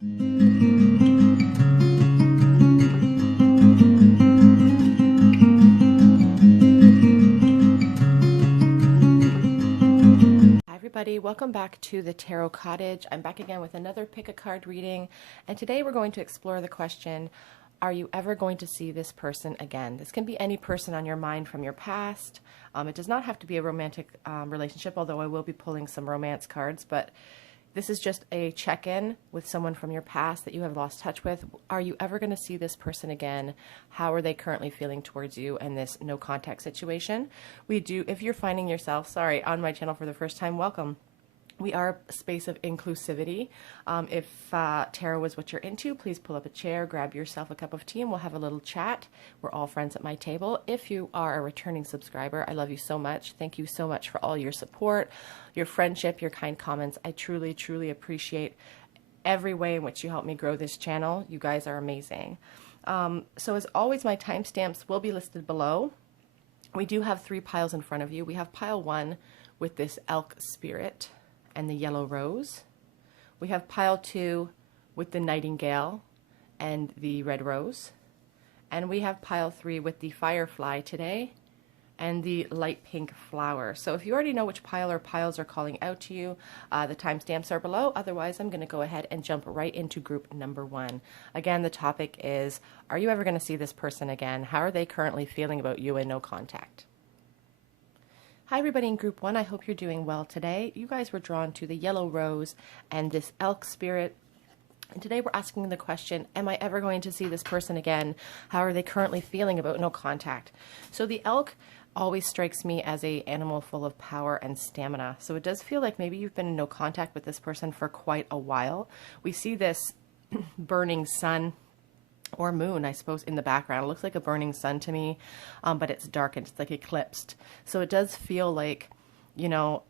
Everybody, welcome back to the Tarot Cottage. I'm back again with another pick a card reading, and today we're going to explore the question, are you ever going to see this person again? This can be any person on your mind from your past. It does not have to be a romantic relationship, although I will be pulling some romance cards, but this is just a check-in with someone from your past that you have lost touch with. Are you ever going to see this person again? How are they currently feeling towards you in this no contact situation? We do, if you're finding yourself, on my channel for the first time, welcome. We are a space of inclusivity. If tarot is what you're into, please pull up a chair, grab yourself a cup of tea, and we'll have a little chat. We're all friends at my table. If you are a returning subscriber, I love you so much. Thank you so much for all your support, your friendship, your kind comments. I truly, truly appreciate every way in which you help me grow this channel. You guys are amazing. So as always, my timestamps will be listed below. We do have 3 piles in front of you. We have pile 1 with this elk spirit and the yellow rose. We have pile 2 with the nightingale and the red rose. And we have pile 3 with the firefly today and the light pink flower. So if you already know which pile or piles are calling out to you, the timestamps are below. Otherwise, I'm going to go ahead and jump right into group number 1. Again, the topic is, are you ever going to see this person again? How are they currently feeling about you in no contact? Hi everybody in group 1, I hope you're doing well today. You guys were drawn to the yellow rose and this elk spirit. And today we're asking the question, am I ever going to see this person again? How are they currently feeling about no contact? So the elk always strikes me as an animal full of power and stamina. So it does feel like maybe you've been in no contact with this person for quite a while. We see this burning sun or moon, I suppose, in the background. It looks like a burning sun to me, but it's darkened. It's like eclipsed. So it does feel like, you know,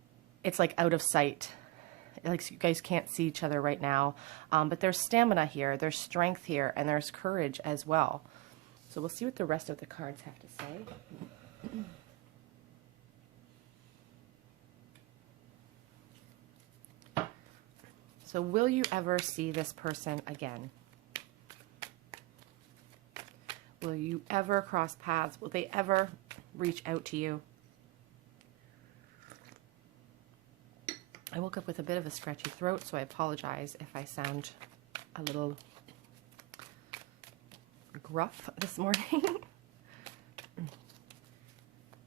it's like out of sight. Like you guys can't see each other right now. But there's stamina here, there's strength here, and there's courage as well. So we'll see what the rest of the cards have to say. So will you ever see this person again? Will you ever cross paths? Will they ever reach out to you? I woke up with a bit of a scratchy throat, so I apologize if I sound a little gruff this morning.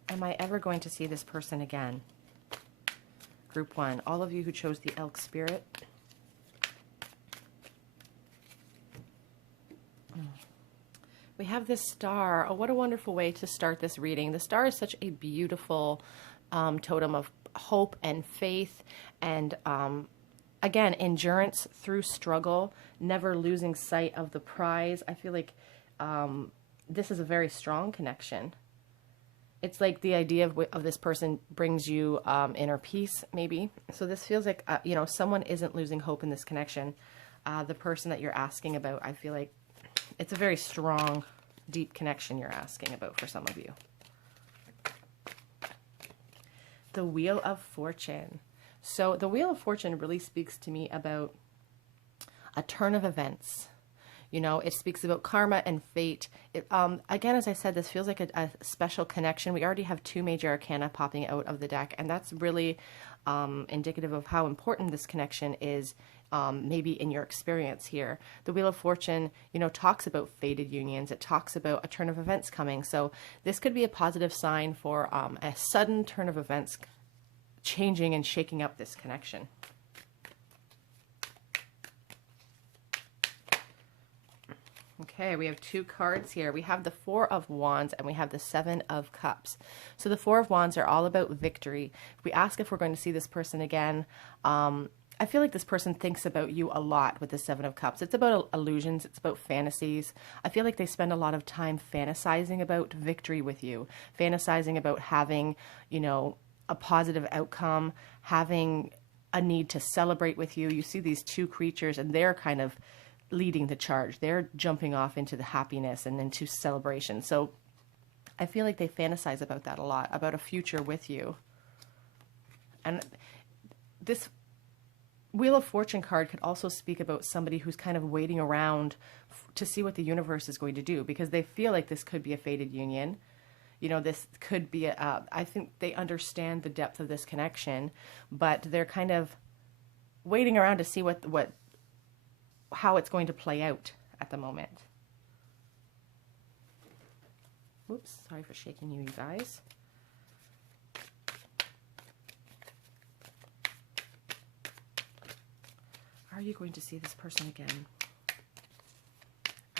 Am I ever going to see this person again? Group 1, all of you who chose the elk spirit. We have this star. Oh, what a wonderful way to start this reading. The star is such a beautiful totem of hope and faith and, again, endurance through struggle, never losing sight of the prize. I feel like this is a very strong connection. It's like the idea of this person brings you inner peace, maybe. So this feels like, you know, someone isn't losing hope in this connection. The person that you're asking about, I feel like, it's a very strong, deep connection you're asking about for some of you. The Wheel of Fortune. So the Wheel of Fortune really speaks to me about a turn of events. You know, it speaks about karma and fate. Again, as I said, this feels like a special connection. We already have 2 major arcana popping out of the deck, and that's really indicative of how important this connection is, maybe in your experience here. The Wheel of Fortune, you know, talks about fated unions. It talks about a turn of events coming. So this could be a positive sign for a sudden turn of events changing and shaking up this connection. Okay, we have 2 cards here. We have the 4 of Wands and we have the 7 of Cups. So the 4 of Wands are all about victory. If we ask if we're going to see this person again, I feel like this person thinks about you a lot with the 7 of Cups. It's about illusions. It's about fantasies. I feel like they spend a lot of time fantasizing about victory with you, fantasizing about having, you know, a positive outcome, having a need to celebrate with you. You see these 2 creatures and they're kind of leading the charge. They're jumping off into the happiness and into celebration. So I feel like they fantasize about that a lot, about a future with you. And this Wheel of Fortune card could also speak about somebody who's kind of waiting around to see what the universe is going to do, because they feel like this could be a fated union. You know, this could be I think they understand the depth of this connection, but they're kind of waiting around to see how it's going to play out at the moment. Oops, sorry for shaking you guys. Are you going to see this person again?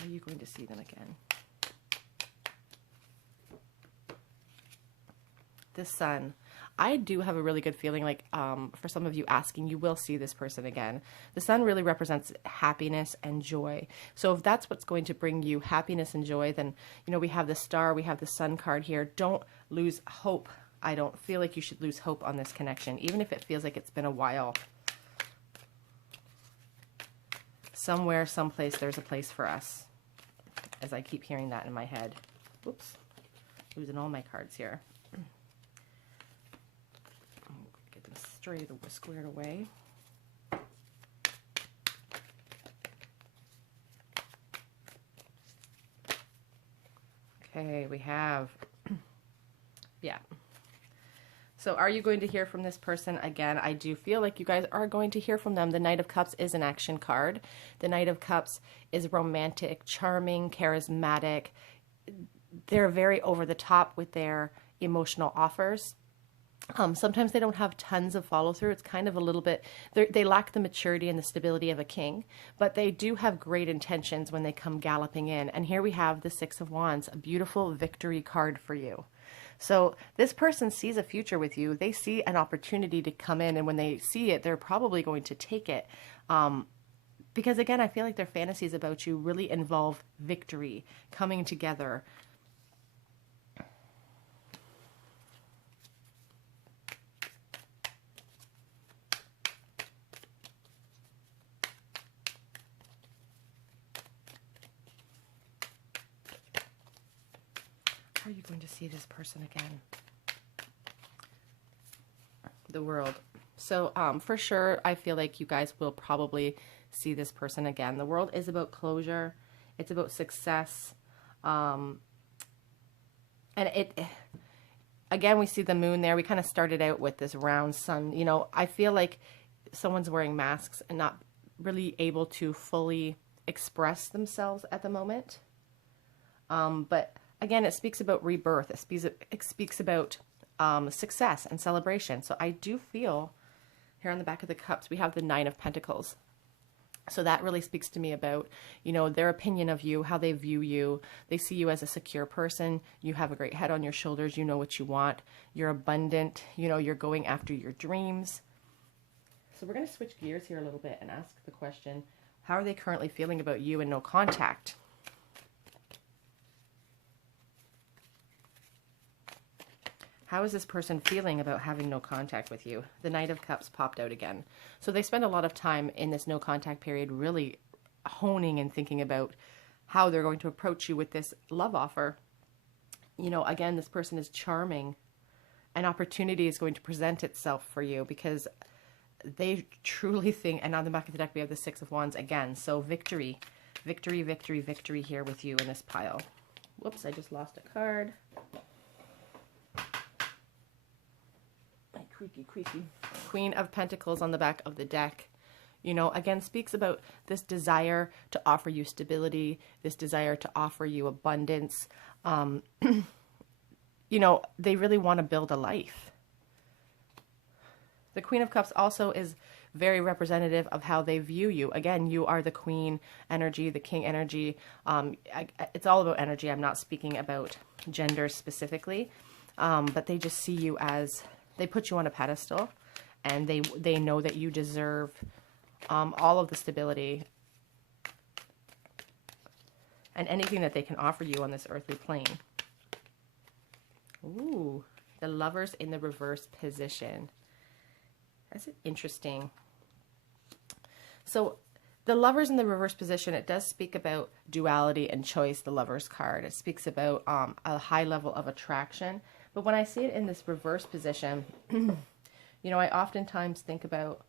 Are you going to see them again? The Sun. I do have a really good feeling, like, for some of you asking, you will see this person again. The Sun really represents happiness and joy. So if that's what's going to bring you happiness and joy, then, you know, we have the Star, we have the Sun card here. Don't lose hope. I don't feel like you should lose hope on this connection, even if it feels like it's been a while. Somewhere, someplace, there's a place for us. As I keep hearing that in my head. Whoops. Losing all my cards here. Get them squared away. Okay, we have, yeah. So are you going to hear from this person again? I do feel like you guys are going to hear from them. The Knight of Cups is an action card. The Knight of Cups is romantic, charming, charismatic. They're very over the top with their emotional offers. Sometimes they don't have tons of follow through. It's kind of a little bit, they lack the maturity and the stability of a king, but they do have great intentions when they come galloping in. And here we have the Six of Wands, a beautiful victory card for you. So this person sees a future with you. They see an opportunity to come in, and when they see it, they're probably going to take it. Because again, I feel like their fantasies about you really involve victory, coming together. Are you going to see this person again? The World. So for sure, I feel like you guys will probably see this person again. The World is about closure. It's about success. And again, we see the moon there. We kind of started out with this round sun. You know, I feel like someone's wearing masks and not really able to fully express themselves at the moment. But again, it speaks about rebirth. It speaks about success and celebration. So I do feel here on the back of the cups, we have the Nine of Pentacles. So that really speaks to me about, you know, their opinion of you, how they view you. They see you as a secure person. You have a great head on your shoulders. You know what you want. You're abundant. You know, you're going after your dreams. So we're going to switch gears here a little bit and ask the question, how are they currently feeling about you and no contact? How is this person feeling about having no contact with you? The Knight of Cups popped out again. So they spend a lot of time in this no contact period really honing and thinking about how they're going to approach you with this love offer. You know, again, this person is charming. An opportunity is going to present itself for you because they truly think, and on the back of the deck we have the Six of Wands again. So victory, victory, victory, victory here with you in this pile. Whoops, I just lost a card. Creaky. Queen of Pentacles on the back of the deck, you know, again speaks about this desire to offer you stability, this desire to offer you abundance. You know, they really want to build a life. The Queen of Cups also is very representative of how they view you. Again, you are the queen energy, the king energy. It's all about energy. I'm not speaking about gender specifically, but they just see you as, they put you on a pedestal, and they know that you deserve all of the stability and anything that they can offer you on this earthly plane. Ooh, the Lovers in the reverse position. That's interesting. So the Lovers in the reverse position, it does speak about duality and choice, the Lovers card. It speaks about a high level of attraction. But when I see it in this reverse position, you know, I oftentimes think about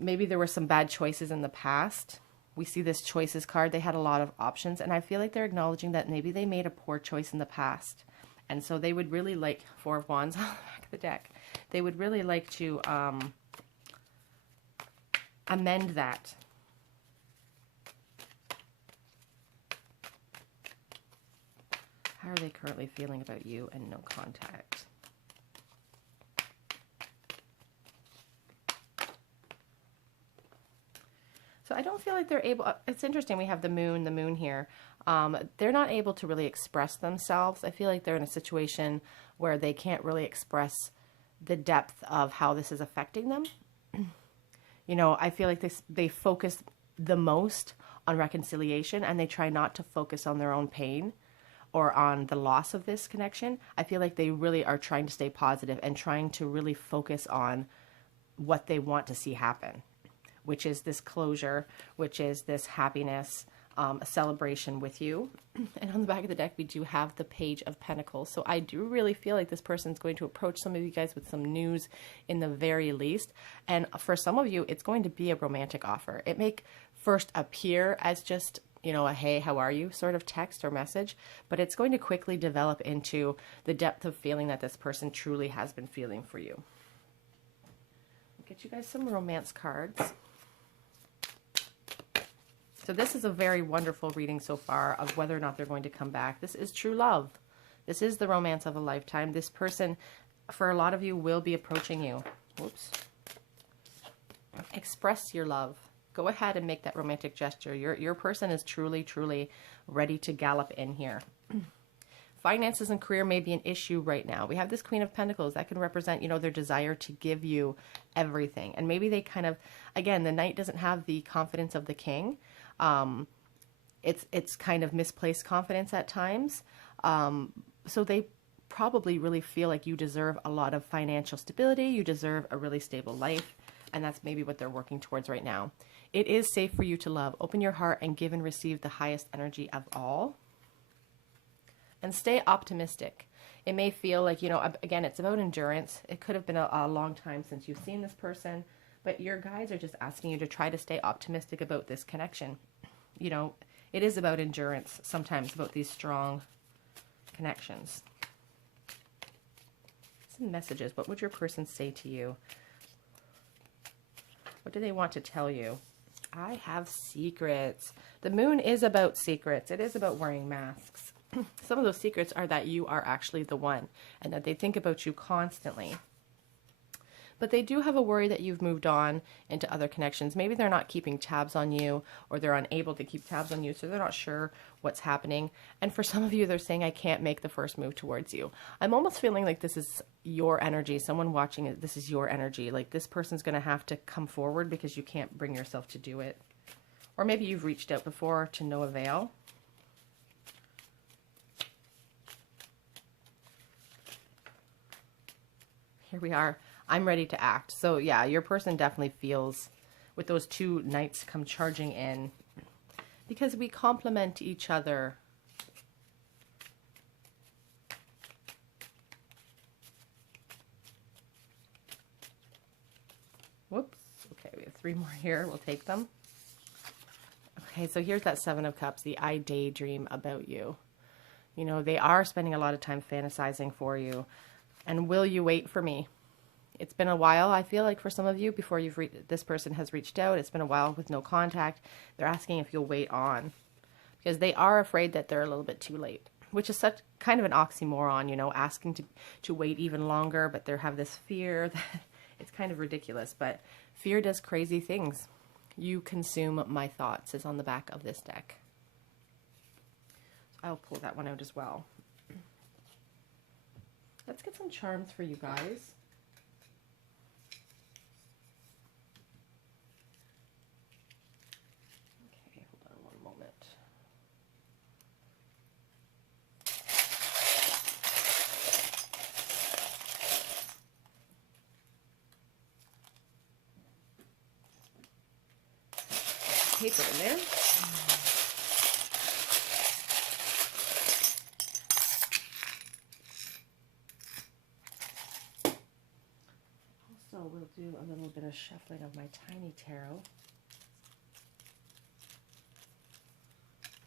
maybe there were some bad choices in the past. We see this choices card. They had a lot of options, and I feel like they're acknowledging that maybe they made a poor choice in the past. And so they would really like, Four of Wands on the back of the deck, they would really like to amend that. How are they currently feeling about you and no contact? So I don't feel like they're able, it's interesting, we have the moon here. They're not able to really express themselves. I feel like they're in a situation where they can't really express the depth of how this is affecting them. You know, I feel like they focus the most on reconciliation, and they try not to focus on their own pain or on the loss of this connection. I feel like they really are trying to stay positive and trying to really focus on what they want to see happen, which is this closure, which is this happiness, a celebration with you. And on the back of the deck, we do have the Page of Pentacles. So I do really feel like this person is going to approach some of you guys with some news in the very least. And for some of you, it's going to be a romantic offer. It may first appear as just, you know, a hey, how are you sort of text or message, but it's going to quickly develop into the depth of feeling that this person truly has been feeling for you. I'll get you guys some romance cards. So this is a very wonderful reading so far of whether or not they're going to come back. This is true love. This is the romance of a lifetime. This person, for a lot of you, will be approaching you. Whoops. Express your love. Go ahead and make that romantic gesture. Your person is truly, truly ready to gallop in here. Finances and career may be an issue right now. We have this Queen of Pentacles that can represent, you know, their desire to give you everything. And maybe they kind of, again, the Knight doesn't have the confidence of the King. It's kind of misplaced confidence at times. So they probably really feel like you deserve a lot of financial stability. You deserve a really stable life. And that's maybe what they're working towards right now. It is safe for you to love. Open your heart and give and receive the highest energy of all. And stay optimistic. It may feel like, you know, again, it's about endurance. It could have been a long time since you've seen this person, but your guides are just asking you to try to stay optimistic about this connection. You know, it is about endurance sometimes, about these strong connections. Some messages. What would your person say to you? What do they want to tell you? I have secrets. The moon is about secrets. It is about wearing masks. Some of those secrets are that you are actually the one and that they think about you constantly. But they do have a worry that you've moved on into other connections. Maybe they're not keeping tabs on you, or they're unable to keep tabs on you, so they're not sure what's happening. And for some of you, they're saying, I can't make the first move towards you. I'm almost feeling like this is your energy. Someone watching it, this is your energy. Like this person's going to have to come forward because you can't bring yourself to do it. Or maybe you've reached out before to no avail. Here we are. I'm ready to act. So yeah, your person definitely feels with those two knights come charging in because we complement each other. Whoops. Okay, we have 3 more here. We'll take them. Okay, so here's that 7 of Cups, the I daydream about you. You know, they are spending a lot of time fantasizing for you. And will you wait for me? It's been a while, I feel like, for some of you before this person has reached out. It's been a while with no contact. They're asking if you'll wait on because they are afraid that they're a little bit too late, which is such kind of an oxymoron, you know, asking to wait even longer, but they have this fear that it's kind of ridiculous, but fear does crazy things. You consume my thoughts is on the back of this deck. So I'll pull that one out as well. Let's get some charms for you guys. Okay, hold on one moment. Paper in there. So we'll do a little bit of shuffling of my tiny tarot.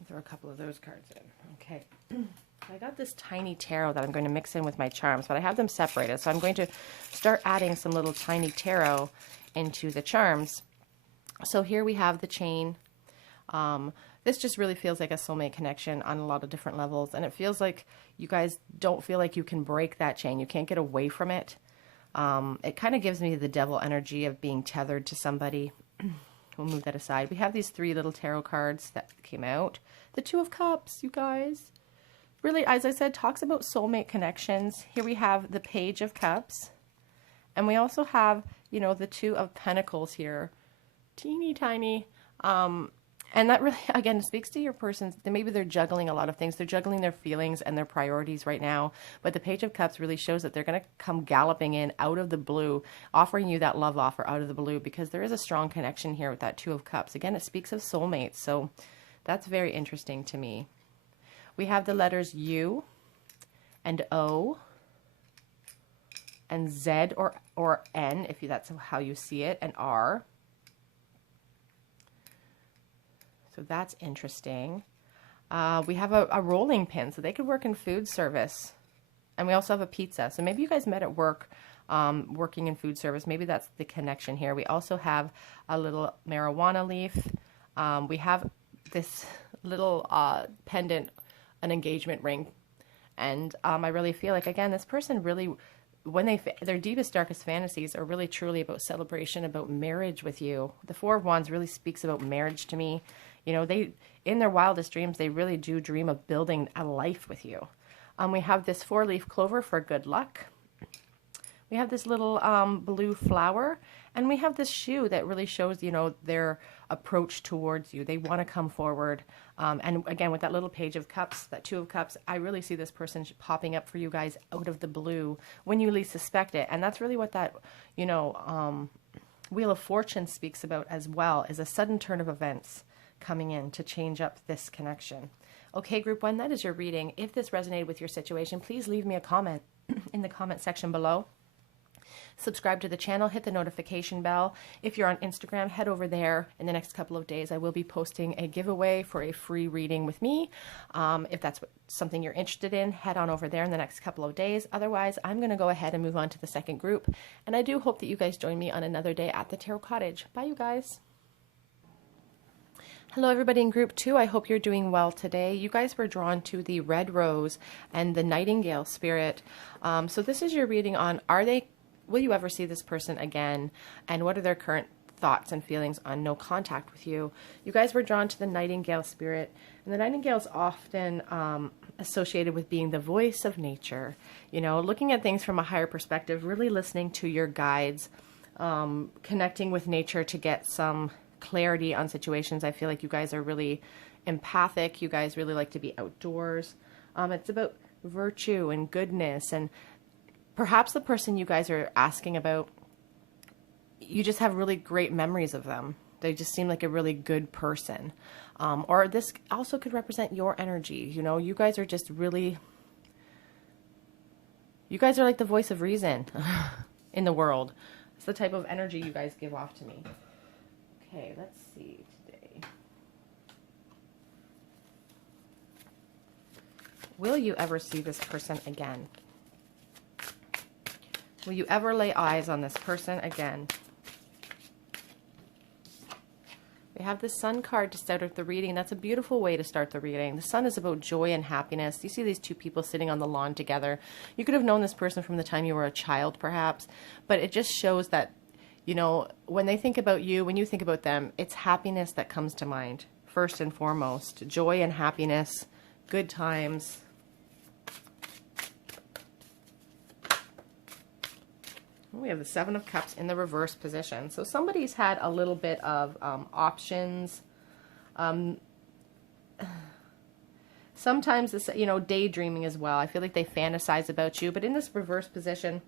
Throw a couple of those cards in. Okay. I got this tiny tarot that I'm going to mix in with my charms, but I have them separated. So I'm going to start adding some little tiny tarot into the charms. So here we have the chain. This just really feels like a soulmate connection on a lot of different levels. And it feels like you guys don't feel like you can break that chain. You can't get away from it. It kind of gives me the devil energy of being tethered to somebody. We'll move that aside. We have these 3 little tarot cards that came out. The Two of Cups, you guys. Really, as I said, talks about soulmate connections. Here we have the Page of Cups. And we also have, you know, the Two of Pentacles here. Teeny tiny. And that really, again, speaks to your person. Maybe they're juggling a lot of things. They're juggling their feelings and their priorities right now. But the Page of Cups really shows that they're going to come galloping in out of the blue, offering you that love offer out of the blue, because there is a strong connection here with that Two of Cups. Again, it speaks of soulmates. So that's very interesting to me. We have the letters U and O and Z or N, if that's how you see it, and R. So that's interesting. We have a rolling pin, so they could work in food service. And we also have a pizza. So maybe you guys met at work, working in food service. Maybe that's the connection here. We also have a little marijuana leaf. We have this little pendant, an engagement ring. And I really feel like, again, this person really, when their deepest, darkest fantasies are really truly about celebration, about marriage with you. The Four of Wands really speaks about marriage to me. You know, in their wildest dreams, they really do dream of building a life with you. We have this 4-leaf clover for good luck. We have this little blue flower, and we have this shoe that really shows, you know, their approach towards you. They want to come forward. And again, with that little Page of Cups, that Two of Cups, I really see this person popping up for you guys out of the blue when you least suspect it. And that's really what that, you know, Wheel of Fortune speaks about as well, is a sudden turn of events coming in to change up this connection. Okay, group 1, that is your reading. If this resonated with your situation, please leave me a comment in the comment section below. Subscribe to the channel, hit the notification bell. If you're on Instagram, head over there. In the next couple of days, I will be posting a giveaway for a free reading with me. If that's something you're interested in, head on over there in the next couple of days. Otherwise, I'm going to go ahead and move on to the second group. And I do hope that you guys join me on another day at the Tarot Cottage. Bye, you guys. Hello everybody in group 2. I hope you're doing well today. You guys were drawn to the Red Rose and the Nightingale Spirit. So this is your reading on, will you ever see this person again? And what are their current thoughts and feelings on no contact with you? You guys were drawn to the Nightingale Spirit. And the Nightingale is often associated with being the voice of nature. You know, looking at things from a higher perspective, really listening to your guides, connecting with nature to get some clarity on situations. I feel like you guys are really empathic. You guys really like to be outdoors. It's about virtue and goodness, and perhaps the person you guys are asking about, you just have really great memories of them. They just seem like a really good person. Or this also could represent your energy. You know, you guys are just really, you guys are like the voice of reason in the world. It's the type of energy you guys give off to me. Okay, let's see today. Will you ever see this person again? Will you ever lay eyes on this person again? We have the Sun card to start with the reading. That's a beautiful way to start the reading. The Sun is about joy and happiness. You see these two people sitting on the lawn together. You could have known this person from the time you were a child, perhaps, but it just shows that, you know, when they think about you, when you think about them, it's happiness that comes to mind, first and foremost. Joy and happiness, good times. We have the Seven of Cups in the reverse position. So somebody's had a little bit of options. Sometimes, this, you know, daydreaming as well. I feel like they fantasize about you. But in this reverse position,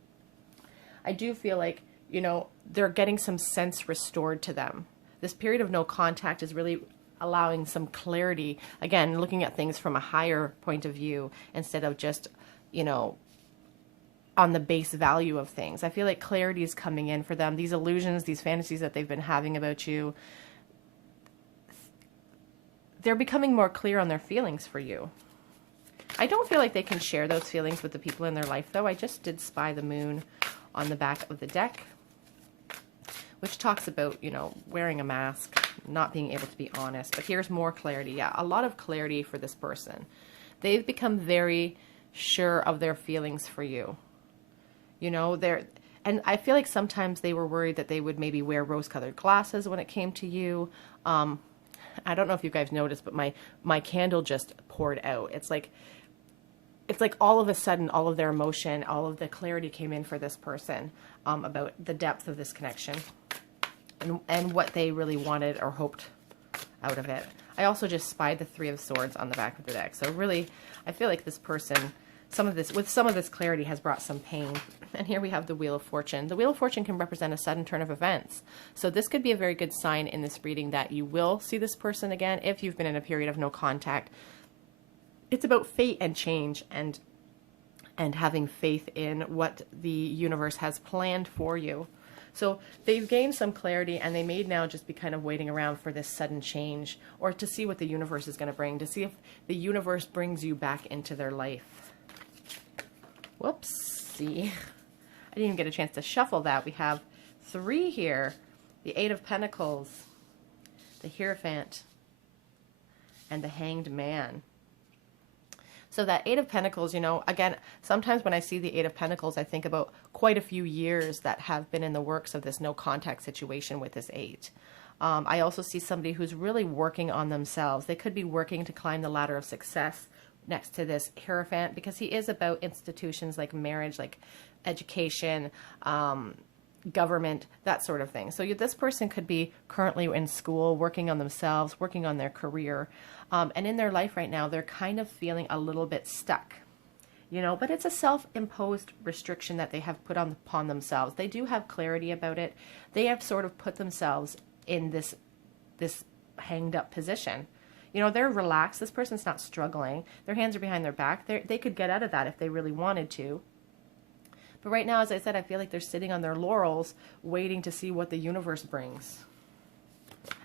I do feel like, you know, they're getting some sense restored to them. This period of no contact is really allowing some clarity. Again, looking at things from a higher point of view instead of just, you know, on the base value of things. I feel like clarity is coming in for them. These illusions, these fantasies that they've been having about you, they're becoming more clear on their feelings for you. I don't feel like they can share those feelings with the people in their life, though. I just did spy the moon on the back of the deck, which talks about, you know, wearing a mask, not being able to be honest. But here's more clarity. Yeah, a lot of clarity for this person. They've become very sure of their feelings for you. You know, and I feel like sometimes they were worried that they would maybe wear rose-colored glasses when it came to you. I don't know if you guys noticed, but my candle just poured out. It's like all of a sudden, all of their emotion, all of the clarity came in for this person about the depth of this connection and what they really wanted or hoped out of it. I also just spied the Three of Swords on the back of the deck. So really, I feel like this person, with some of this clarity has brought some pain. And here we have the Wheel of Fortune. The Wheel of Fortune can represent a sudden turn of events. So this could be a very good sign in this reading that you will see this person again if you've been in a period of no contact. It's about fate and change and having faith in what the universe has planned for you. So they've gained some clarity, and they may now just be kind of waiting around for this sudden change, or to see what the universe is going to bring, to see if the universe brings you back into their life. Whoopsie. I didn't even get a chance to shuffle that. We have 3 here. The 8 of Pentacles, the Hierophant, and the Hanged Man. So that 8 of Pentacles, you know, again, sometimes when I see the 8 of Pentacles, I think about quite a few years that have been in the works of this no contact situation with this 8. I also see somebody who's really working on themselves. They could be working to climb the ladder of success next to this Hierophant, because he is about institutions like marriage, like education, government, that sort of thing. So this person could be currently in school, working on themselves, working on their career. And in their life right now, they're kind of feeling a little bit stuck, you know, but it's a self-imposed restriction that they have put upon themselves. They do have clarity about it. They have sort of put themselves in this hanged up position. You know, they're relaxed. This person's not struggling. Their hands are behind their back. They could get out of that if they really wanted to. But right now, as I said, I feel like they're sitting on their laurels waiting to see what the universe brings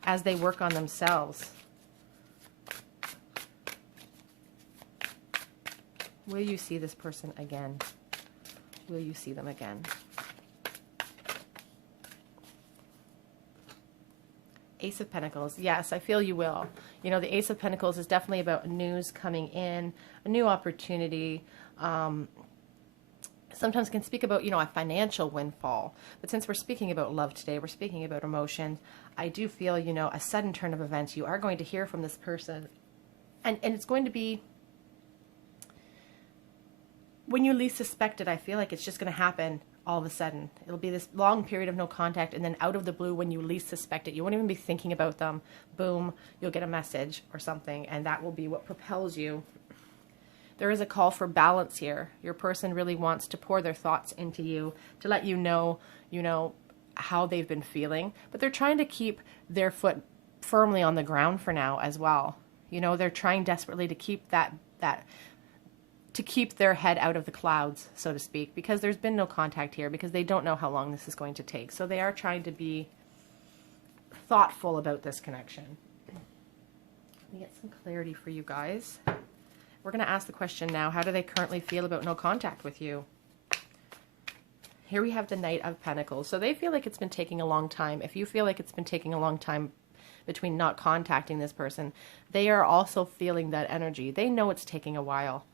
as they work on themselves. Will you see this person again? Will you see them again? Ace of Pentacles. Yes, I feel you will. You know, the Ace of Pentacles is definitely about news coming in, a new opportunity. Sometimes can speak about, you know, a financial windfall. But since we're speaking about love today, we're speaking about emotion, I do feel, you know, a sudden turn of events. You are going to hear from this person. And it's going to be, when you least suspect it, I feel like it's just going to happen all of a sudden. It'll be this long period of no contact, and then out of the blue, when you least suspect it, you won't even be thinking about them. Boom, you'll get a message or something, and that will be what propels you. There is a call for balance here. Your person really wants to pour their thoughts into you, to let you know, how they've been feeling, but they're trying to keep their foot firmly on the ground for now as well. You know, they're trying desperately to keep to keep their head out of the clouds, so to speak, because there's been no contact here, because they don't know how long this is going to take. So they are trying to be thoughtful about this connection. Let me get some clarity for you guys. We're going to ask the question now, how do they currently feel about no contact with you? Here we have the Knight of Pentacles. So they feel like it's been taking a long time. If you feel like it's been taking a long time between not contacting this person, they are also feeling that energy. They know it's taking a while.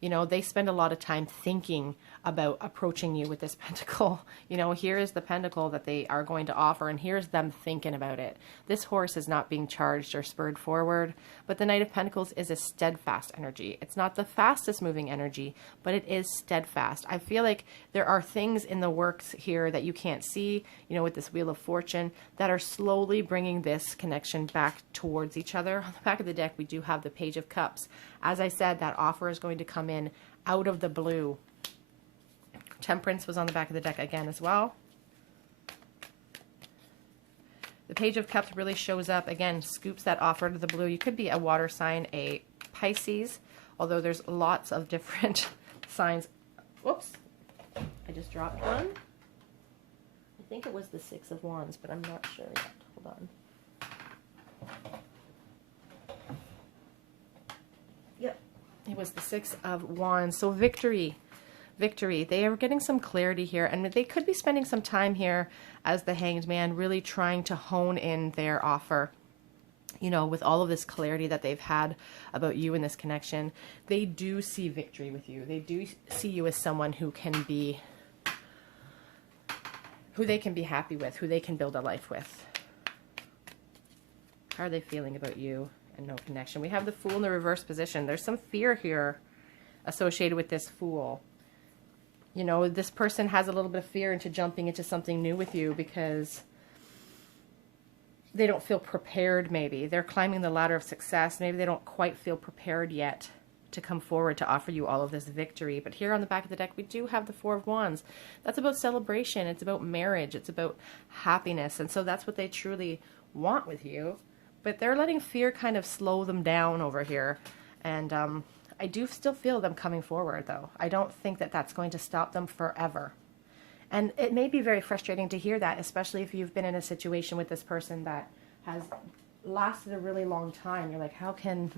You know, they spend a lot of time thinking about approaching you with this pentacle. You know, here is the pentacle that they are going to offer, and here's them thinking about it. This horse is not being charged or spurred forward, but the Knight of Pentacles is a steadfast energy. It's not the fastest moving energy, but it is steadfast. I feel like there are things in the works here that you can't see, you know, with this Wheel of Fortune, that are slowly bringing this connection back towards each other. On the back of the deck, we do have the Page of Cups. As I said, that offer is going to come in out of the blue. Temperance was on the back of the deck again as well. The Page of Cups really shows up, again, scoops that offer out of the blue. You could be a water sign, a Pisces, although there's lots of different signs. Whoops. just dropped one. I think it was the Six of Wands, but I'm not sure yet. Hold on. Yep, it was the Six of Wands. So victory. Victory. They are getting some clarity here, and they could be spending some time here as the Hanged Man, really trying to hone in their offer. You know, with all of this clarity that they've had about you in this connection, they do see victory with you. They do see you as someone who can be, who they can be happy with, who they can build a life with. How are they feeling about you and no connection? We have the Fool in the reverse position. There's some fear here associated with this Fool. You know, this person has a little bit of fear into jumping into something new with you because they don't feel prepared, maybe. They're climbing the ladder of success. Maybe they don't quite feel prepared yet to come forward to offer you all of this victory. But here on the back of the deck, we do have the Four of Wands. That's about celebration. It's about marriage. It's about happiness. And so that's what they truly want with you. But they're letting fear kind of slow them down over here. And I do still feel them coming forward, though. I don't think that that's going to stop them forever. And it may be very frustrating to hear that, especially if you've been in a situation with this person that has lasted a really long time. You're like, how can,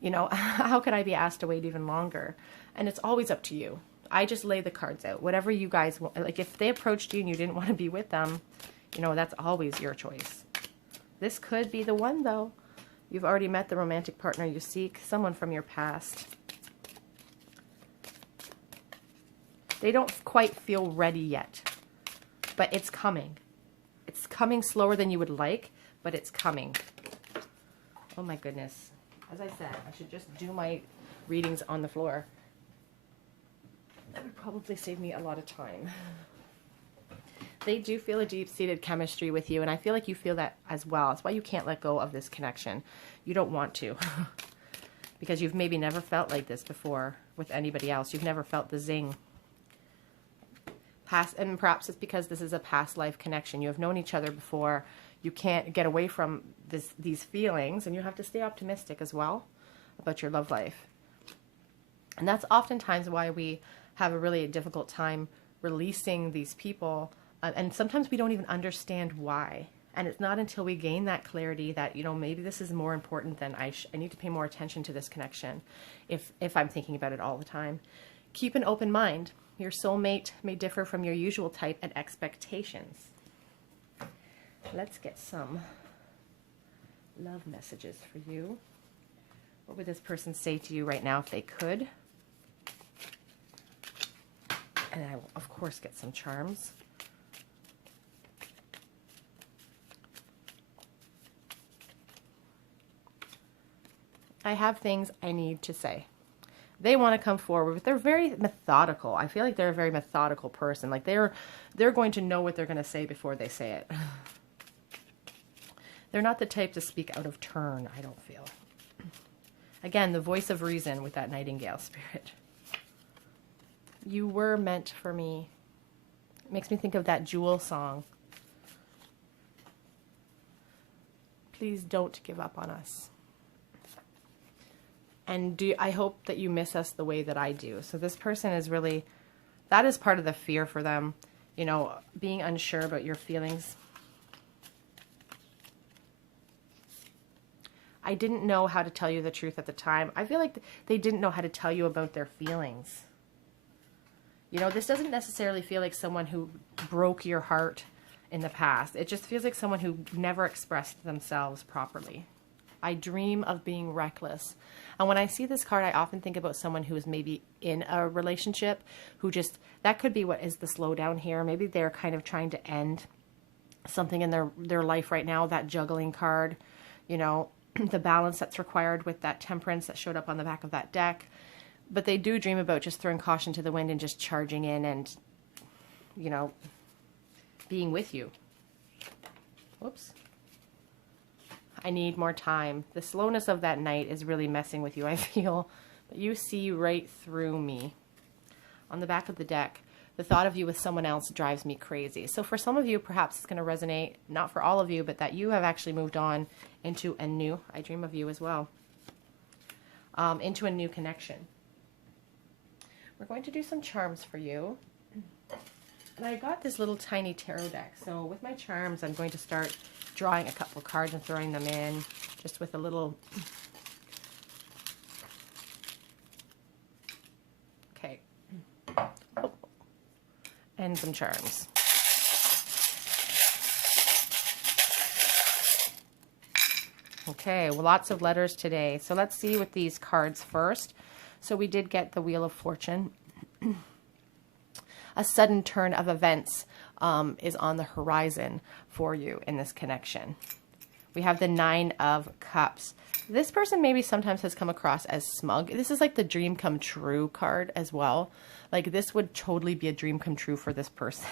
you know, how can I be asked to wait even longer? And it's always up to you. I just lay the cards out. Whatever you guys want. Like, if they approached you and you didn't want to be with them, you know, that's always your choice. This could be the one, though. You've already met the romantic partner you seek, someone from your past. They don't quite feel ready yet, but it's coming. It's coming slower than you would like, but it's coming. Oh my goodness. As I said, I should just do my readings on the floor. That would probably save me a lot of time. They do feel a deep-seated chemistry with you, and I feel like you feel that as well. That's why you can't let go of this connection. You don't want to. Because you've maybe never felt like this before with anybody else. You've never felt the zing. And perhaps it's because this is a past life connection. You have known each other before. You can't get away from these feelings, and you have to stay optimistic as well about your love life. And that's oftentimes why we have a really difficult time releasing these people, and sometimes we don't even understand why. And it's not until we gain that clarity that, you know, maybe this is more important than I need to pay more attention to this connection if I'm thinking about it all the time. Keep an open mind. Your soulmate may differ from your usual type and expectations. Let's get some love messages for you. What would this person say to you right now if they could? And I will, of course, get some charms. I have things I need to say. They want to come forward, but they're very methodical. I feel like they're a very methodical person. Like they're going to know what they're going to say before they say it. They're not the type to speak out of turn, I don't feel. Again, the voice of reason with that nightingale spirit. You were meant for me. It makes me think of that Jewel song. Please don't give up on us. And I hope that you miss us the way that I do. So this person is really, that is part of the fear for them. You know, being unsure about your feelings. I didn't know how to tell you the truth at the time. I feel like they didn't know how to tell you about their feelings. You know, this doesn't necessarily feel like someone who broke your heart in the past. It just feels like someone who never expressed themselves properly. I dream of being reckless. And when I see this card, I often think about someone who is maybe in a relationship who just, that could be what is the slowdown here. Maybe they're kind of trying to end something in their life right now, that juggling card, you know, the balance that's required with that temperance that showed up on the back of that deck. But they do dream about just throwing caution to the wind and just charging in and, you know, being with you. Whoops. I need more time. The slowness of that night is really messing with you, I feel. But you see right through me. On the back of the deck, the thought of you with someone else drives me crazy. So for some of you, perhaps it's going to resonate, not for all of you, but that you have actually moved on into a new, I dream of you as well, into a new connection. we're going to do some charms for you. And I got this little tiny tarot deck. So with my charms, I'm going to start drawing a couple cards and throwing them in just with a little... Okay. Oh. And some charms. Okay, well, lots of letters today. So let's see with these cards first. So we did get the Wheel of Fortune. A sudden turn of events is on the horizon for you in this connection. We have the Nine of Cups. This person maybe sometimes has come across as smug. This is like the dream come true card as well. Like this would totally be a dream come true for this person.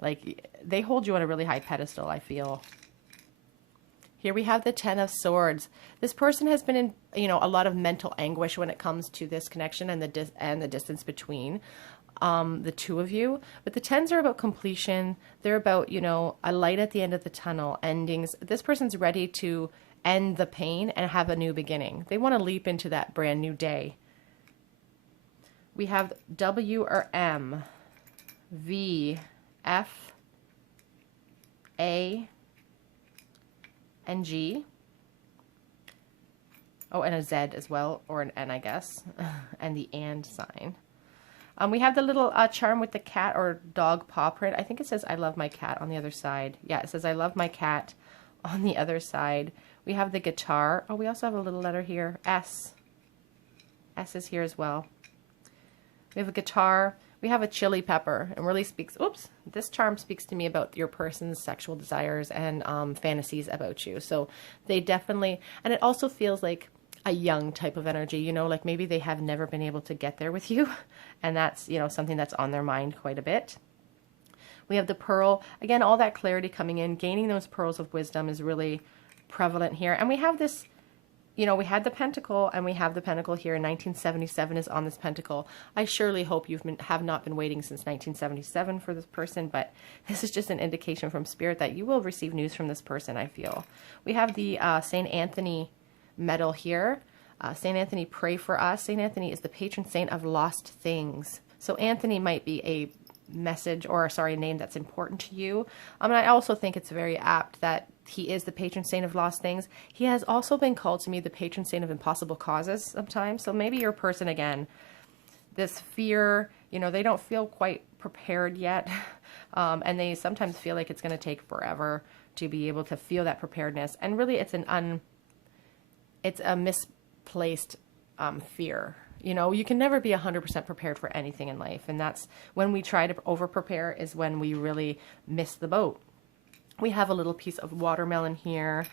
Like they hold you on a really high pedestal, I feel. Here we have the Ten of Swords. This person has been in, you know, a lot of mental anguish when it comes to this connection and the distance between the two of you. But the tens are about completion. They're about, you know, a light at the end of the tunnel, endings. This person's ready to end the pain and have a new beginning. They want to leap into that brand new day. We have W or M, V, F, A, and G. Oh, and a Z as well, or an N, I guess, and the and sign. We have the little charm with the cat or dog paw print. I think it says, I love my cat on the other side. Yeah, it says, I love my cat on the other side. We have the guitar. Oh, we also have a little letter here, S. S is here as well. We have a guitar. We have a chili pepper, and really speaks, oops, this charm speaks to me about your person's sexual desires and fantasies about you. So they definitely, and it also feels like a young type of energy, you know, like maybe they have never been able to get there with you. And that's, you know, something that's on their mind quite a bit. We have the pearl. Again, all that clarity coming in, gaining those pearls of wisdom is really prevalent here. And we have this, you know, we had the pentacle and we have the pentacle here. 1977 is on this pentacle. I surely hope have not been waiting since 1977 for this person, but this is just an indication from spirit that you will receive news from this person, I feel. We have the St. Anthony medal here. St. Anthony, pray for us. St. Anthony is the patron saint of lost things. So Anthony might be a message or, sorry, a name that's important to you. And I also think it's very apt that he is the patron saint of lost things. He has also been called to me the patron saint of impossible causes sometimes. So maybe your person, again, this fear, you know, they don't feel quite prepared yet. And they sometimes feel like it's going to take forever to be able to feel that preparedness. And really it's it's a misplaced fear. You know, you can never be 100% prepared for anything in life. And that's when we try to over-prepare is when we really miss the boat. We have a little piece of watermelon here.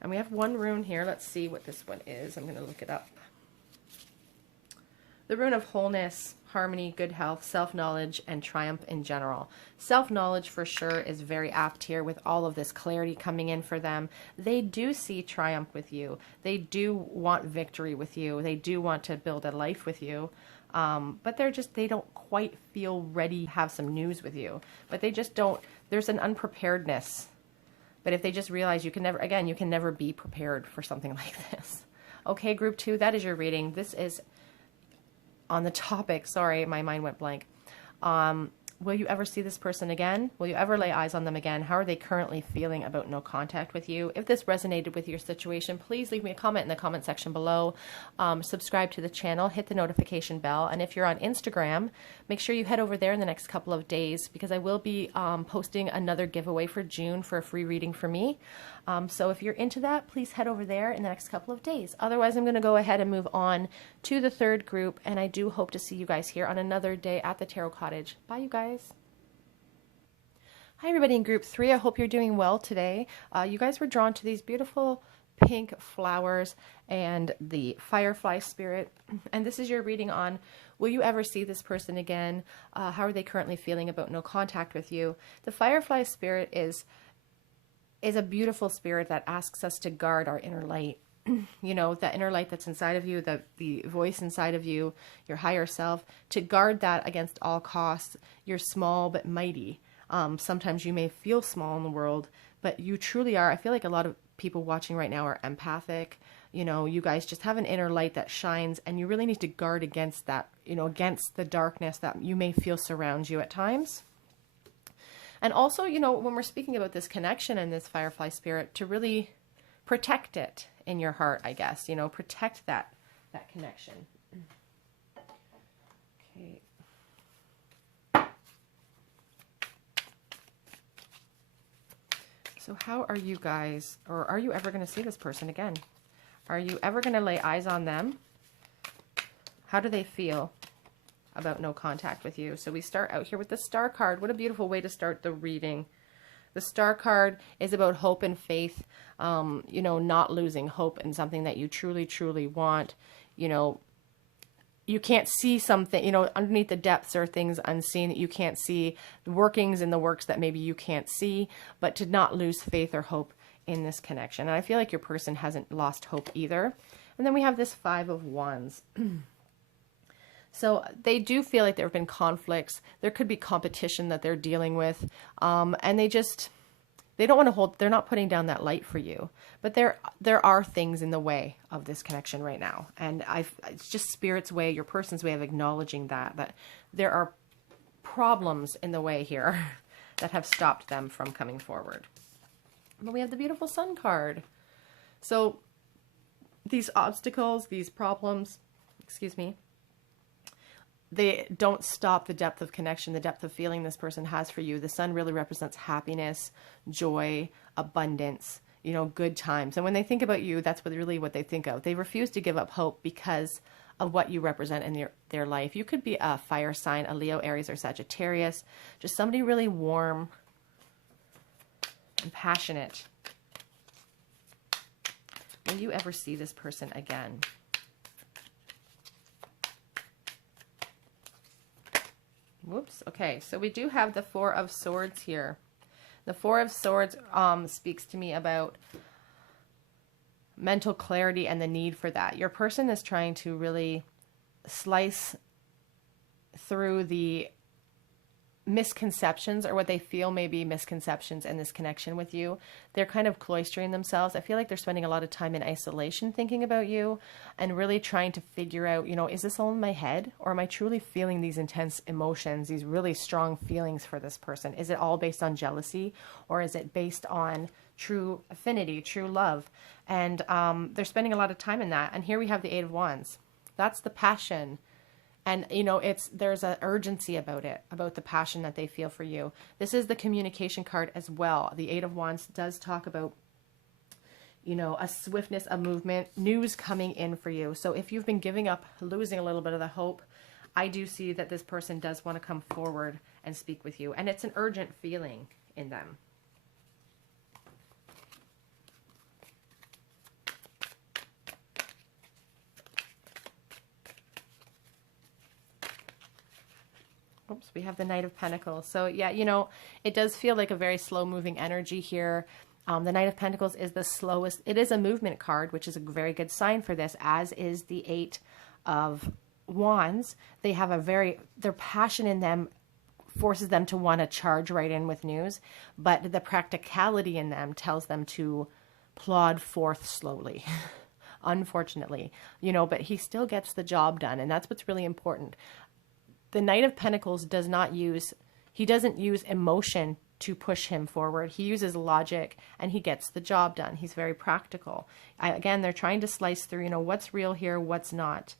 And we have one rune here. Let's see what this one is. I'm going to look it up. The rune of wholeness, harmony, good health, self-knowledge, and triumph in general. Self-knowledge for sure is very apt here with all of this clarity coming in for them. They do see triumph with you. They do want victory with you. They do want to build a life with you. But they don't quite feel ready to have some news with you. But they just don't, there's an unpreparedness. But if they just realize you can never be prepared for something like this. Okay, group 2, that is your reading. This is on the topic, sorry, my mind went blank. Will you ever see this person again? Will you ever lay eyes on them again? How are they currently feeling about no contact with you? If this resonated with your situation, please leave me a comment in the comment section below. Subscribe to the channel, hit the notification bell. And if you're on Instagram, make sure you head over there in the next couple of days because I will be posting another giveaway for June for a free reading for me. So if you're into that, please head over there in the next couple of days. Otherwise, I'm going to go ahead and move on to the third group, and I do hope to see you guys here on another day at the Tarot Cottage. Bye, you guys. Hi, everybody in group 3. I hope you're doing well today. You guys were drawn to these beautiful pink flowers and the firefly spirit, and this is your reading on will you ever see this person again? How are they currently feeling about no contact with you? The firefly spirit is a beautiful spirit that asks us to guard our inner light. You know, that inner light that's inside of you, the voice inside of you, your higher self, to guard that against all costs. You're small but mighty. Sometimes you may feel small in the world, but you truly are. I feel like a lot of people watching right now are empathic. You know, you guys just have an inner light that shines, and you really need to guard against that, you know, against the darkness that you may feel surrounds you at times. And also, you know, when we're speaking about this connection and this firefly spirit, to really protect it in your heart, I guess, you know, protect that connection. Okay. So how are you guys, or are you ever going to see this person again? Are you ever going to lay eyes on them? How do they feel about no contact with you? So we start out here with the Star card. What a beautiful way to start the reading. The Star card is about hope and faith, you know, not losing hope in something that you truly, truly want. You know, you can't see something, you know, underneath the depths are things unseen that you can't see, the workings and the works that maybe you can't see, but to not lose faith or hope in this connection. And I feel like your person hasn't lost hope either. And then we have this Five of Wands. So they do feel like there have been conflicts. There could be competition that they're dealing with. And they don't want to hold, they're not putting down that light for you. But there are things in the way of this connection right now. And it's just Spirit's way, your person's way of acknowledging that there are problems in the way here that have stopped them from coming forward. But we have the beautiful Sun card. So these obstacles, these problems, excuse me, they don't stop the depth of connection, the depth of feeling this person has for you. The Sun really represents happiness, joy, abundance, you know, good times. And when they think about you, that's really what they think of. They refuse to give up hope because of what you represent in their life. You could be a fire sign, a Leo, Aries, or Sagittarius, just somebody really warm and passionate. Will you ever see this person again? Whoops. Okay, so we do have the Four of Swords here. The Four of Swords speaks to me about mental clarity and the need for that. Your person is trying to really slice through the misconceptions, or what they feel may be misconceptions in this connection with you. They're kind of cloistering themselves. I feel like they're spending a lot of time in isolation thinking about you and really trying to figure out, you know, is this all in my head, or am I truly feeling these intense emotions, these really strong feelings for this person? Is it all based on jealousy, or is it based on true affinity, true love? And they're spending a lot of time in that. And here we have the Eight of Wands. That's the passion. And, you know, there's an urgency about it, about the passion that they feel for you. This is the communication card as well. The Eight of Wands does talk about, you know, a swiftness of movement, news coming in for you. So if you've been giving up, losing a little bit of the hope, I do see that this person does want to come forward and speak with you. And it's an urgent feeling in them. Oops, we have the Knight of Pentacles. So yeah, you know, it does feel like a very slow moving energy here. The Knight of Pentacles is the slowest. It is a movement card, which is a very good sign for this, as is the Eight of Wands. They have their passion in them forces them to want to charge right in with news, but the practicality in them tells them to plod forth slowly. Unfortunately, you know, but he still gets the job done, and that's what's really important. The Knight of Pentacles doesn't use emotion to push him forward. He uses logic, and he gets the job done. He's very practical. Again, they're trying to slice through, you know, what's real here, what's not.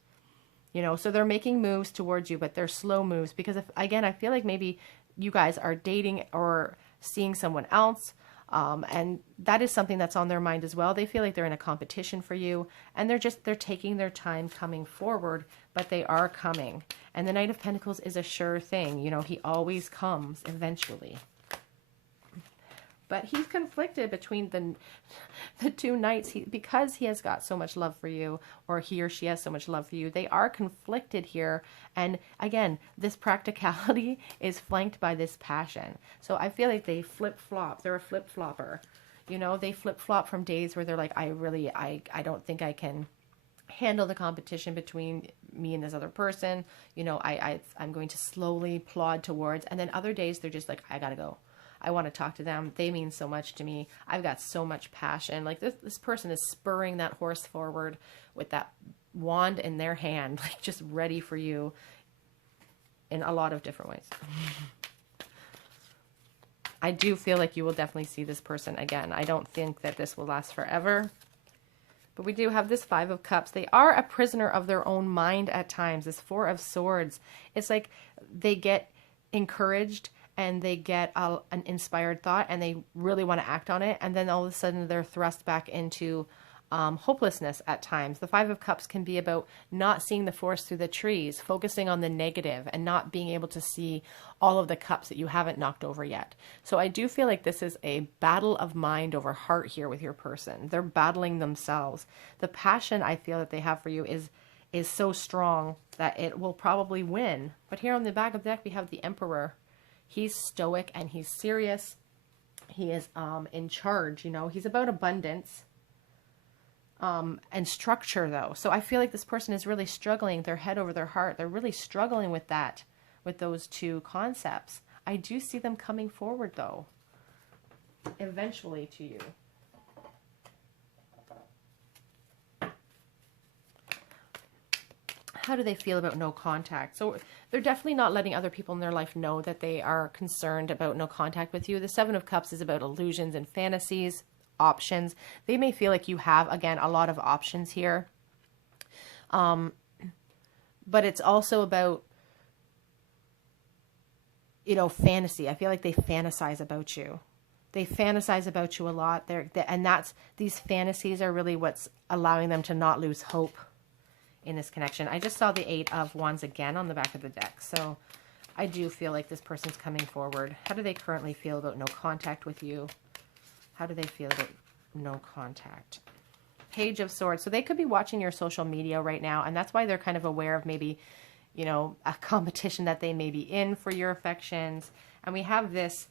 You know, so they're making moves towards you, but they're slow moves because, again, I feel like maybe you guys are dating or seeing someone else, and that is something that's on their mind as well. They feel like they're in a competition for you, and they're taking their time coming forward, but they are coming. And the Knight of Pentacles is a sure thing. You know, he always comes eventually. But he's conflicted between the two knights because he has got so much love for you, or he or she has so much love for you. They are conflicted here. And again, this practicality is flanked by this passion. So I feel like they flip-flop. They're a flip-flopper. You know, they flip-flop from days where they're like, I don't think I can handle the competition between me and this other person. You know, I'm going to slowly plod towards. And then other days they're just like, I gotta go. I want to talk to them. They mean so much to me. I've got so much passion. Like this person is spurring that horse forward with that wand in their hand, like just ready for you in a lot of different ways. I do feel like you will definitely see this person again. I don't think that this will last forever. But we do have this Five of Cups. They are a prisoner of their own mind at times. This Four of Swords. It's like they get encouraged and they get an inspired thought and they really want to act on it. And then all of a sudden they're thrust back into hopelessness at times. The Five of Cups can be about not seeing the forest through the trees, focusing on the negative and not being able to see all of the cups that you haven't knocked over yet. So I do feel like this is a battle of mind over heart here with your person. They're battling themselves. The passion I feel that they have for you is so strong that it will probably win. But here on the back of the deck, we have the Emperor. He's stoic and he's serious. He is in charge, you know. He's about abundance. And structure though. So I feel like this person is really struggling, their head over their heart. They're really struggling with that, with those two concepts. I do see them coming forward though, eventually to you. How do they feel about no contact? So they're definitely not letting other people in their life know that they are concerned about no contact with you. The Seven of Cups is about illusions and fantasies. Options. They may feel like you have, again, a lot of options here. But it's also about, you know, fantasy. I feel like they fantasize about you. They fantasize about you a lot. These fantasies are really what's allowing them to not lose hope in this connection. I just saw the Eight of Wands again on the back of the deck. So I do feel like this person's coming forward. How do they currently feel about no contact with you? How do they feel about no contact? Page of Swords. So they could be watching your social media right now, and that's why they're kind of aware of maybe, you know, a competition that they may be in for your affections. And we have this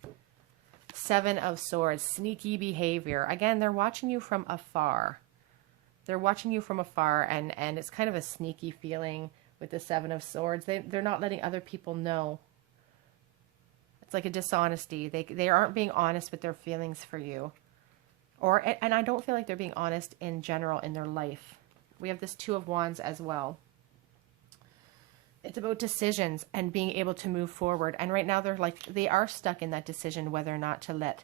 Seven of Swords, sneaky behavior. Again, they're watching you from afar. They're watching you from afar, and it's kind of a sneaky feeling with the Seven of Swords. They're not letting other people know. It's like a dishonesty. They aren't being honest with their feelings for you. And I don't feel like they're being honest in general in their life. We have this Two of Wands as well. It's about decisions and being able to move forward. And right now they are stuck in that decision whether or not to let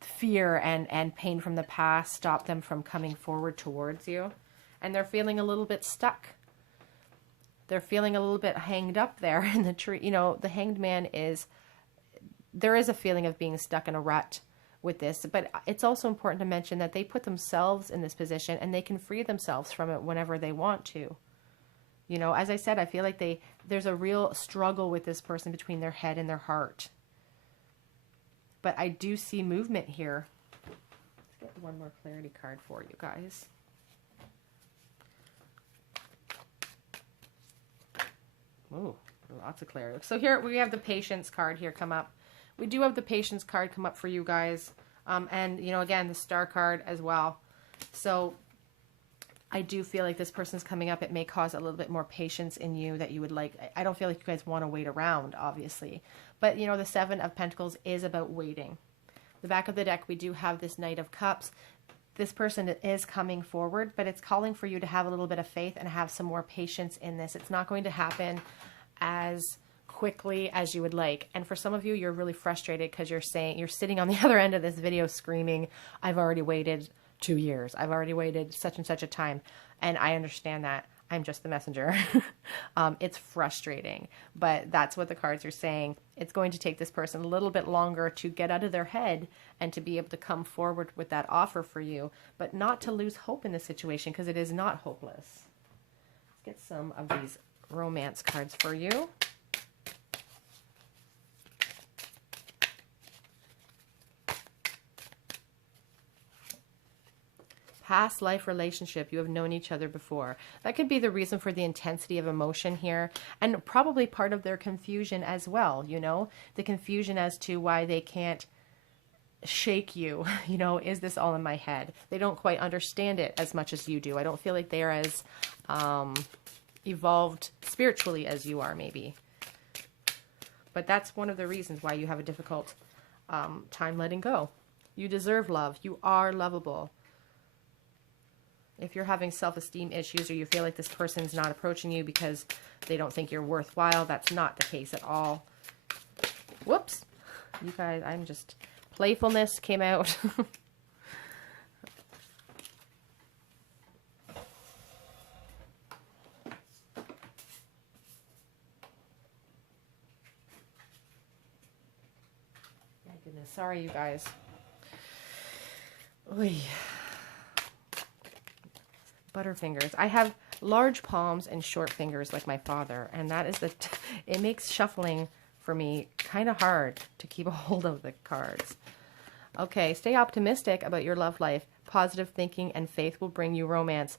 fear and pain from the past stop them from coming forward towards you. And they're feeling a little bit stuck. They're feeling a little bit hanged up there in the tree. You know, the Hanged Man there is a feeling of being stuck in a rut with this, but it's also important to mention that they put themselves in this position and they can free themselves from it whenever they want to. You know, as I said, I feel like there's a real struggle with this person between their head and their heart. But I do see movement here. Let's get one more clarity card for you guys. Ooh, lots of clarity. So here we have the Patience card here come up. We do have the Patience card come up for you guys. And, you know, again, the Star card as well. So I do feel like this person's coming up. It may cause a little bit more patience in you that you would like. I don't feel like you guys want to wait around, obviously. But, you know, the Seven of Pentacles is about waiting. The back of the deck, we do have this Knight of Cups. This person is coming forward, but it's calling for you to have a little bit of faith and have some more patience in this. It's not going to happen as quickly as you would like. And for some of you, you're really frustrated because you're sitting on the other end of this video screaming, I've already waited 2 years. I've already waited such and such a time. And I understand that. I'm just the messenger. It's frustrating, but that's what the cards are saying. It's going to take this person a little bit longer to get out of their head and to be able to come forward with that offer for you, but not to lose hope in the situation because it is not hopeless. Let's get some of these romance cards for you. Past life relationship, you have known each other before. That could be the reason for the intensity of emotion here, and probably part of their confusion as well, you know, the confusion as to why they can't shake you. You know, is this all in my head? They don't quite understand it as much as you do. I don't feel like they're as evolved spiritually as you are, maybe. But that's one of the reasons why you have a difficult time letting go. You deserve love. You are lovable. If you're having self-esteem issues or you feel like this person's not approaching you because they don't think you're worthwhile, that's not the case at all. Whoops. You guys, I'm just... Playfulness came out. My goodness. Sorry, you guys. Oy. Butterfingers. I have large palms and short fingers like my father, and that is it makes shuffling for me kind of hard to keep a hold of the cards. Okay, stay optimistic about your love life. Positive thinking and faith will bring you romance.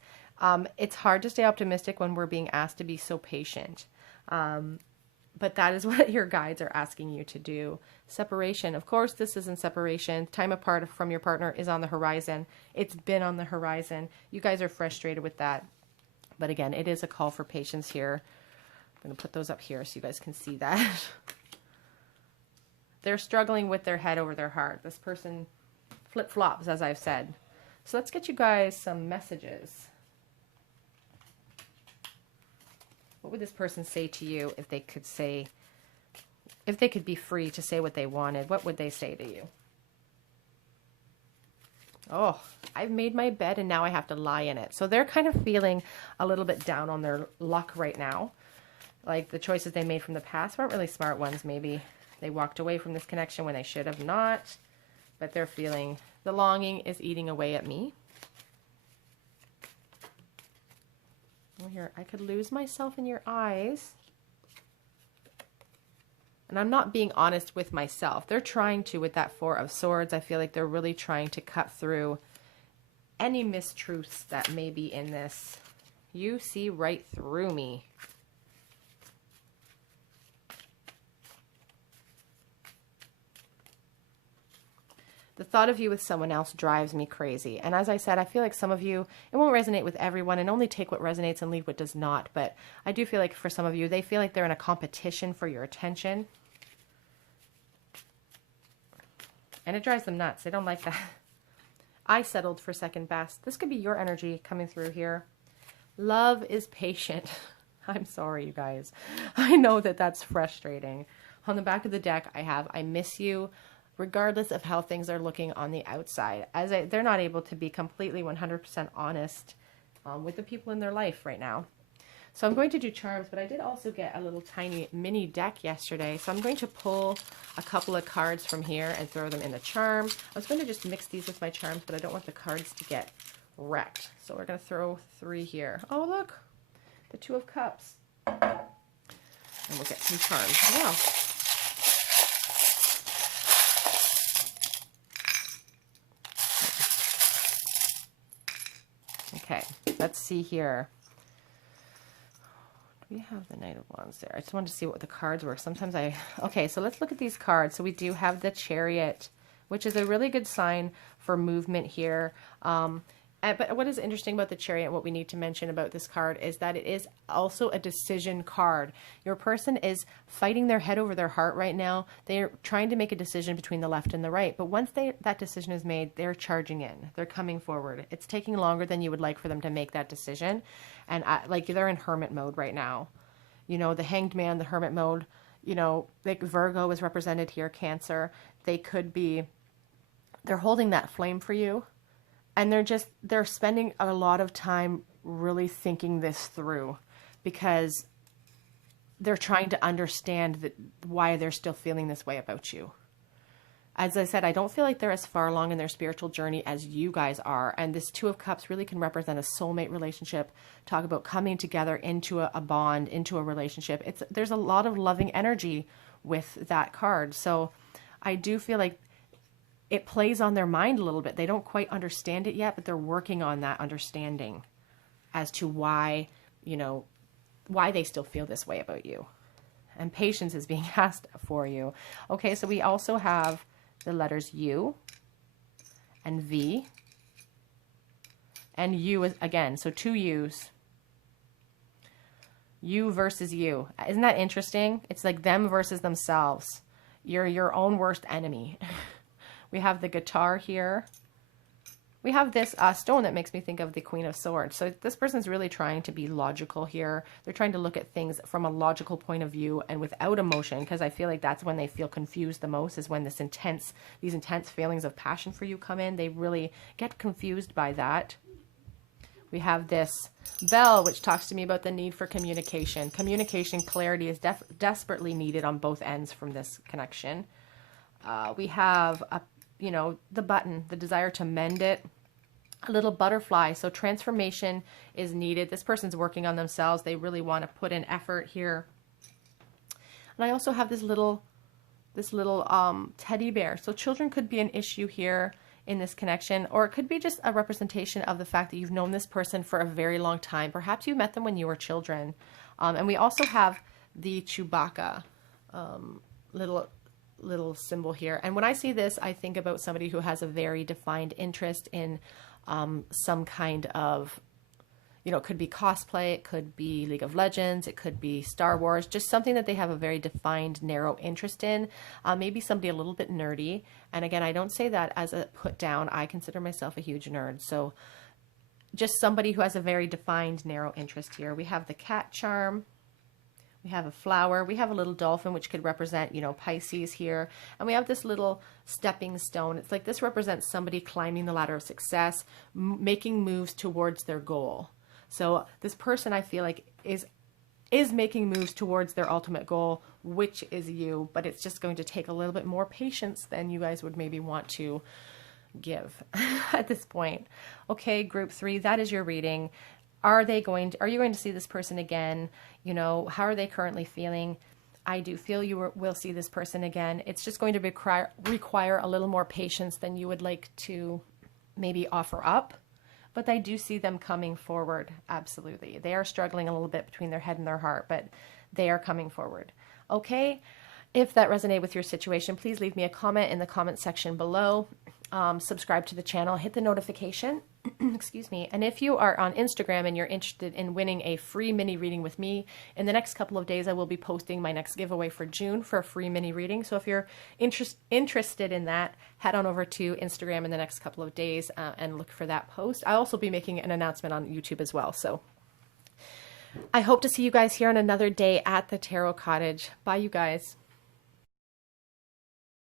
It's hard to stay optimistic when we're being asked to be so patient. But that is what your guides are asking you to do. Separation. Of course, this isn't separation. Time apart from your partner is on the horizon. It's been on the horizon. You guys are frustrated with that. But again, it is a call for patience here. I'm going to put those up here so you guys can see that. They're struggling with their head over their heart. This person flip-flops, as I've said. So let's get you guys some messages. What would this person say to you if they could be free to say what they wanted? What would they say to you? Oh, I've made my bed and now I have to lie in it. So they're kind of feeling a little bit down on their luck right now. Like the choices they made from the past weren't really smart ones. Maybe they walked away from this connection when they should have not. But they're feeling the longing is eating away at me. Oh, here, I could lose myself in your eyes. And I'm not being honest with myself. They're trying to, with that Four of Swords, I feel like they're really trying to cut through any mistruths that may be in this. You see right through me. The thought of you with someone else drives me crazy. And as I said, I feel like some of you, it won't resonate with everyone, and only take what resonates and leave what does not. But I do feel like for some of you, they feel like they're in a competition for your attention. And it drives them nuts. They don't like that. I settled for second best. This could be your energy coming through here. Love is patient. I'm sorry, you guys. I know that that's frustrating. On the back of the deck, I have, I miss you, regardless of how things are looking on the outside. They're not able to be completely 100% honest with the people in their life right now. So I'm going to do charms, but I did also get a little tiny mini deck yesterday. So I'm going to pull a couple of cards from here and throw them in the charm. I was going to just mix these with my charms, but I don't want the cards to get wrecked. So we're going to throw 3 here. Oh, look, the 2 of Cups. And we'll get some charms as well. Okay, let's see here. Do we have the Knight of Wands there? I just wanted to see what the cards were. Sometimes okay, so let's look at these cards. So we do have the Chariot, which is a really good sign for movement here. But what is interesting about the Chariot, what we need to mention about this card is that it is also a decision card. Your person is fighting their head over their heart right now. They're trying to make a decision between the left and the right. But once that decision is made, they're charging in. They're coming forward. It's taking longer than you would like for them to make that decision. And like they're in hermit mode right now. You know, the Hanged Man, the hermit mode, you know, like Virgo is represented here, Cancer. They could be, they're holding that flame for you. And they're spending a lot of time really thinking this through because they're trying to understand why they're still feeling this way about you. As I said, I don't feel like they're as far along in their spiritual journey as you guys are. And this 2 of Cups really can represent a soulmate relationship. Talk about coming together into a bond, into a relationship. There's a lot of loving energy with that card. So I do feel like it plays on their mind a little bit. They don't quite understand it yet, but they're working on that understanding as to why, you know, why they still feel this way about you. And patience is being asked for you. Okay, so we also have the letters U and V and U again. So 2 U's. You versus you. Isn't that interesting? It's like them versus themselves. You're your own worst enemy. We have the guitar here. We have this stone that makes me think of the Queen of Swords. So this person's really trying to be logical here. They're trying to look at things from a logical point of view and without emotion, because I feel like that's when they feel confused the most, is when these intense feelings of passion for you come in. They really get confused by that. We have this bell, which talks to me about the need for communication. Communication clarity is desperately needed on both ends from this connection. We have the button, the desire to mend it, a little butterfly. So transformation is needed. This person's working on themselves. They really want to put in effort here. And I also have this little teddy bear. So children could be an issue here in this connection, or it could be just a representation of the fact that you've known this person for a very long time. Perhaps you met them when you were children. And we also have the Chewbacca little symbol here. And when I see this, I think about somebody who has a very defined interest in some kind of, it could be cosplay, it could be League of Legends, it could be Star Wars, just something that they have a very defined, narrow interest in. Maybe somebody a little bit nerdy. And again, I don't say that as a put down. I consider myself a huge nerd. So just somebody who has a very defined, narrow interest here. We have the cat charm. We have a flower. We have a little dolphin, which could represent, Pisces here. And we have this little stepping stone. It's like this represents somebody climbing the ladder of success, making moves towards their goal. So this person, I feel like, is making moves towards their ultimate goal, which is you. But it's just going to take a little bit more patience than you guys would maybe want to give at this point. Okay, group 3, that is your reading. Are you going to see this person again? How are they currently feeling? I do feel you will see this person again. It's just going to require a little more patience than you would like to maybe offer up. But I do see them coming forward. Absolutely. They are struggling a little bit between their head and their heart, but they are coming forward. Okay. If that resonated with your situation, please leave me a comment in the comment section below. Subscribe to the channel, hit the notification. Excuse me. And if you are on Instagram and you're interested in winning a free mini reading with me, in the next couple of days, I will be posting my next giveaway for June for a free mini reading. So if you're interested in that, head on over to Instagram in the next couple of days and look for that post. I'll also be making an announcement on YouTube as well. So I hope to see you guys here on another day at the Tarot Cottage. Bye, you guys.